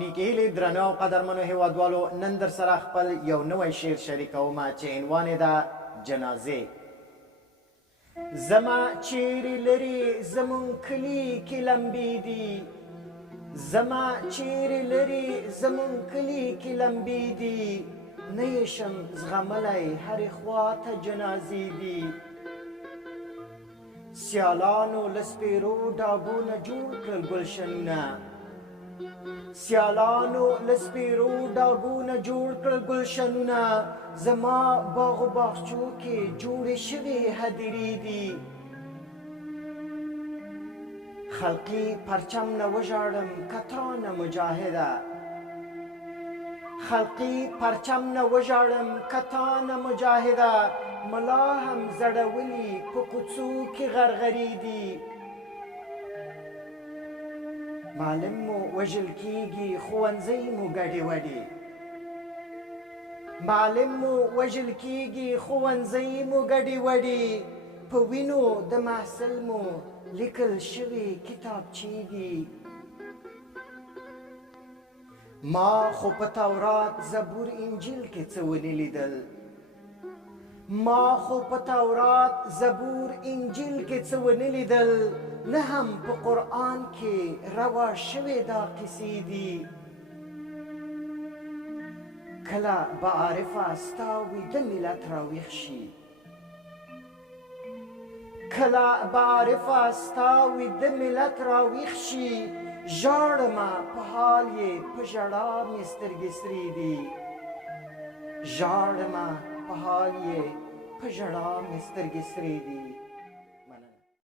نیکې هیلې درنو او قدرمنو هیوادوالو، نن در سره خپل یو نوی شعر شریکومه چې عنوان یې ده جنازې. زما چیرې لرې زمون کلي کې لمبې دي، زما چیرې لرې زمون کلي کې لمبې دي، نه یې شم زغملی هرې خوا ته جنازې دي. سیالانو له سپېرو ډاګونه جوړ کړل ګلشنونه، سیالانو له سپېرو ډاګونه جوړ کړل ګلشنونه، زما باغ و باغچو کې جوړې شوې هدیرې دي. خلقي پرچم نه وژاړم که تا نه مجاهده، خلقي پرچم نه وژاړم که تا نه مجاهده، ملا هم زړولي په کوڅو کې غرغرې دي. معلم مو وژل کیږي ښوونځی مو ګډې وډې، معلم مو وژل کیږي ښوونځی مو ګډې وډې، په وینو د محصل مو لیکل شوې کتابچې دي. ما خو په تورات زبور انجیل کې څه ونه لیدل، ما خو په تورات زبور انجیل کې څه ونه لیدل، نه هم په قرآن کې روا شوې دا قصې دي. کله به عارفه ستا ویده ملت راویښ شي، کله به عارفه ستا ویده ملت راویښ شي، ژاړمه په حال یې په ژړا مې سترګې سرې دي، ژاړمه په حال یې په ژړا مې سترګې سرې دي.